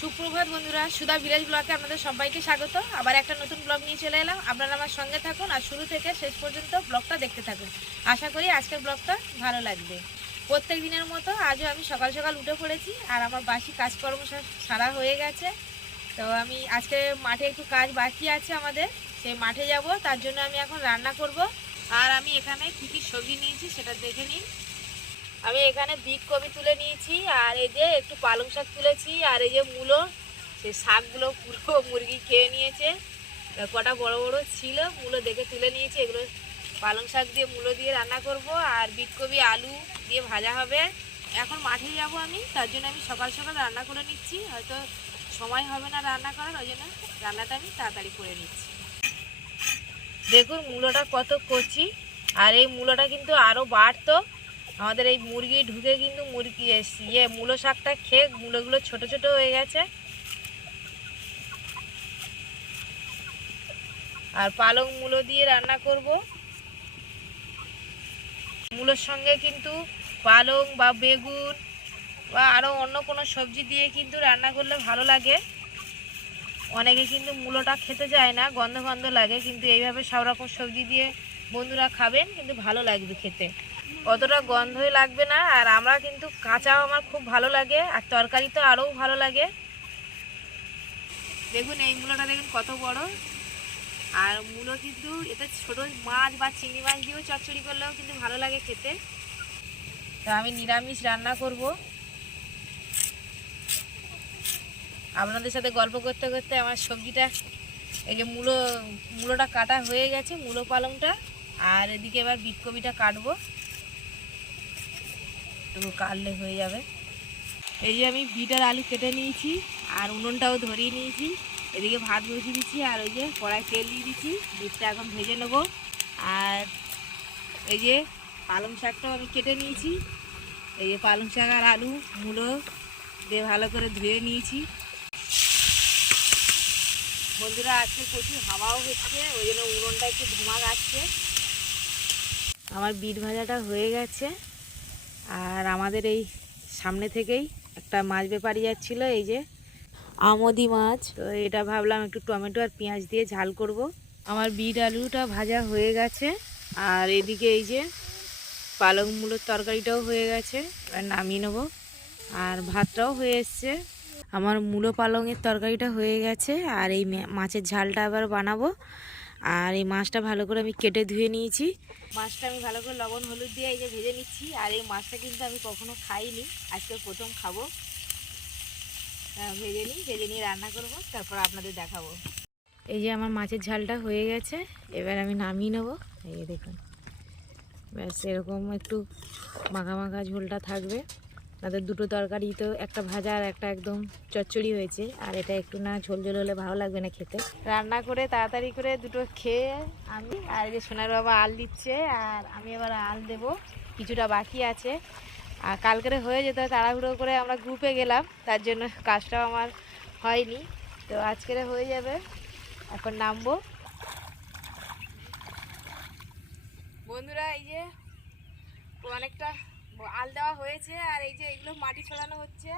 সুপ্রভাত বন্ধুরা, সুধা ভিলেজ ব্লগে আপনাদের সবাইকে স্বাগত। আবার একটা নতুন ব্লগ নিয়ে চলে এলাম। আপনারা আমার সঙ্গে থাকুন আর শুরু থেকে শেষ পর্যন্ত ব্লগটা দেখতে থাকুন। আশা করি আজকের ব্লগটা ভালো লাগবে। প্রত্যেক দিনের মতো আজও আমি সকাল সকাল উঠে পড়েছি আর আমার বাসি কাজকর্ম সারা হয়ে গেছে। তো আমি আজকে মাঠে একটু কাজ বাকি আছে আমাদের। সেই মাঠে যাব, তার জন্য আমি এখন রান্না করব। আর আমি এখানে কী কী সবজি নিয়েছি সেটা দেখে নিন আমি এখানে বিট কপি তুলে নিয়েছি, আর এই যে একটু পালং শাক তুলেছি, আর এই যে মূলো, সেই শাকগুলো পুরো মুরগি খেয়ে নিয়েছে। কটা বড় বড় ছিল, মূলো দেখে তুলে নিয়েছি, এগুলো পালং শাক দিয়ে মূলো দিয়ে রান্না করব, আর বিট কপি আলু দিয়ে ভাজা হবে। এখন মাঠে যাব আমি, তার জন্য আমি সকাল সকাল রান্না করে নিচ্ছি, হয়তো সময় হবে না রান্না করার, ওই জন্য রান্নাটা আমি তাড়াতাড়ি করে নিচ্ছি। দেখুন মূলোটা কত কচি, আর এই মূলোটা কিন্তু আরও বাড়তো আমাদের এই মুরগি ঢুকে কিন্তু মুরগি ইয়ে মূলো শাকটা খেয়ে মূলোগুলো ছোট ছোট হয়ে গেছে। আর পালং মূলো দিয়ে রান্না করব। মূলোর সঙ্গে কিন্তু পালং বা বেগুন বা আরও অন্য কোনো সবজি দিয়ে কিন্তু রান্না করলে ভালো লাগে। অনেকে কিন্তু মূলোটা খেতে চায় না, গন্ধ গন্ধ লাগে, কিন্তু এইভাবে সব রকম সবজি দিয়ে বন্ধুরা খাবেন, কিন্তু ভালো লাগবে খেতে। অতটা গন্ধই লাগবে না, আর আমরা কিন্তু কাঁচাও আমার খুব ভালো লাগে, আর তরকারি তো আরও ভালো লাগে। দেখুন, এই মূলোটা দেখুন কত বড়। আর মূলো কিন্তু এতে ছোট মাছ বা চিংড়ি মাছ দিয়েও চচ্চড়ি করলেও কিন্তু ভালো লাগে খেতে। তো আমি নিরামিষ রান্না করব। আপনাদের সাথে গল্প করতে করতে আমার সবজিটা, এই যে মূলো, মূলোটা কাটা হয়ে গেছে, মূলো পালংটা। আর এদিকে এবার বিটকপিটা কাটবো। একটু কাটলে হয়ে যাবে। এই যে আমি বিটার আলু কেটে নিয়েছি, আর উনুনটাও ধরিয়ে নিয়েছি। এদিকে ভাত বসিয়ে দিচ্ছি, আর ওই যে কড়াই তেল দিয়ে দিচ্ছি, বিটটা এখন ভেজে নেব। আর এই যে পালং শাকটাও আমি কেটে নিয়েছি। এই যে পালং শাক আর আলু, মূলো দিয়ে ভালো করে ধুয়ে নিয়েছি। বন্ধুরা, আজকে প্রচুর হাওয়াও হচ্ছে, ওই জন্য উনুনটা একটু ধোঁয়া গাচ্ছে আমার বিট ভাজাটা হয়ে গেছে। আর আমাদের এই সামনে থেকেই একটা মাছ ব্যাপারী যাচ্ছিল এই যে। আমদি মাছ। তো এটা ভাবলাম একটু টমেটো আর পেঁয়াজ দিয়ে ঝাল করব। আমার বিট আলুটা ভাজা হয়ে গেছে আর এদিকে এই যে পালং মূলোর তরকারিটাও হয়ে গেছে এবার নামিয়ে নেব। আর ভাতটাও হয়ে এসছে। আমার মূলো পালংয়ের তরকারিটা হয়ে গেছে আর এই মাছের ঝালটা আবার বানাবো। আর এই মাছটা ভালো করে আমি কেটে ধুয়ে নিয়েছি। মাছটা আমি ভালো করে লবণ হলুদ দিয়ে এই যে ভেজে নিচ্ছি। আর এই মাছটা কিন্তু আমি কখনো খাইনি। আজকে প্রথম খাব। আহ, ভেজে নিই ভেজে নিয়ে রান্না করব। তারপর আপনাদের দেখাবো। এই যে আমার মাছের ঝালটা হয়ে গেছে। এবার আমি নামিয়ে নেব। এই দেখুন। ব্যাস এরকম একটু মাখা মাখা ঝোলটা থাকবে। তাদের দুটো তরকারি তো, একটা ভাজা আর একটা একদম চচ্চড়ি হয়েছে। আর এটা একটু না ঝোল ঝোল হলে ভালো লাগবে না খেতে। রান্না করে তাড়াতাড়ি করে দুটো খেয়ে আমি, আর এই যে সোনার বাবা আল দিচ্ছে, আর আমি এবার আল দেব। কিছুটা বাকি আছে। আর কালকেরে হয়ে যেত, তাড়াহুড়ো করে আমরা গ্রুপে গেলাম, তার জন্য কাজটাও আমার হয়নি। তো আজকেরে হয়ে যাবে। এখন নামবো। বন্ধুরা, এই যে অনেকটা আল হয়েছে আর এই যে এগুলো মাটি ছড়ানো হচ্ছে।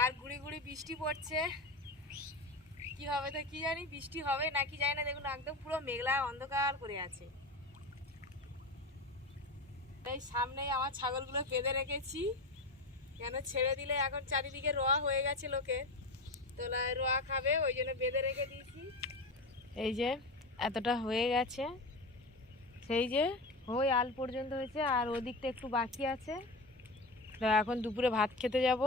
আর গুড়ি গুড়ি বৃষ্টি পড়ছে। কি হবে তো কি জানি, বৃষ্টি হবে নাকি জানি না, দেখুন একদম পুরো মেঘলা অন্ধকার করে আছে। এই সামনেই আমার ছাগলগুলো বেঁধে রেখেছি। কেন ছেড়ে দিলে এখন চারিদিকে রোয়া হয়ে গেছে লোকে। তোলা রোয়া খাবে, ওই জন্য বেঁধে রেখে দিয়েছি। এই যে এতটা হয়ে গেছে। সেই যে ওই আল পর্যন্ত হয়েছে, আর ওদিকটা একটু বাকি আছে। তো এখন দুপুরে ভাত খেতে যাব,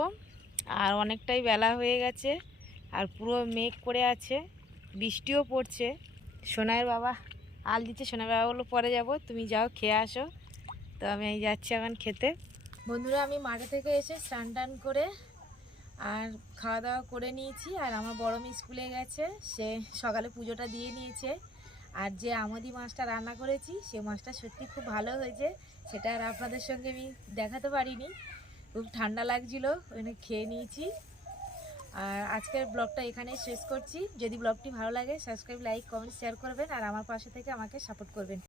আর অনেকটাই বেলা হয়ে গেছে, আর পুরো মেঘ করে আছে, বৃষ্টিও পড়ছে। সোনাইয়ের বাবা আল দিচ্ছে সোনার বাবা পরে যাব, তুমি যাও, খেয়ে আসো। তো আমি যাচ্ছি এখন খেতে। বন্ধুরা, আমি মাঠে থেকে এসে স্নান টান করে আর খাওয়া দাওয়া করে নিয়েছি, আর আমার বড় মেয়ে স্কুলে গেছে, সে সকালে পুজোটা দিয়ে নিয়েছে। আর যে আমাদি মাছটা রান্না করেছি, সে মাছটা সত্যি খুব ভালো হয়েছে। সেটা আর আপনাদের সঙ্গে আমি দেখাতে পারিনি। খুব ঠান্ডা লাগছিল ওইখানে খেয়ে নিয়েছি। আর আজকের ব্লগটা এখানেই শেষ করছি। যদি ব্লগটি ভালো লাগে সাবস্ক্রাইব লাইক কমেন্ট শেয়ার করবেন। আর আমার পাশে থেকে আমাকে সাপোর্ট করবেন।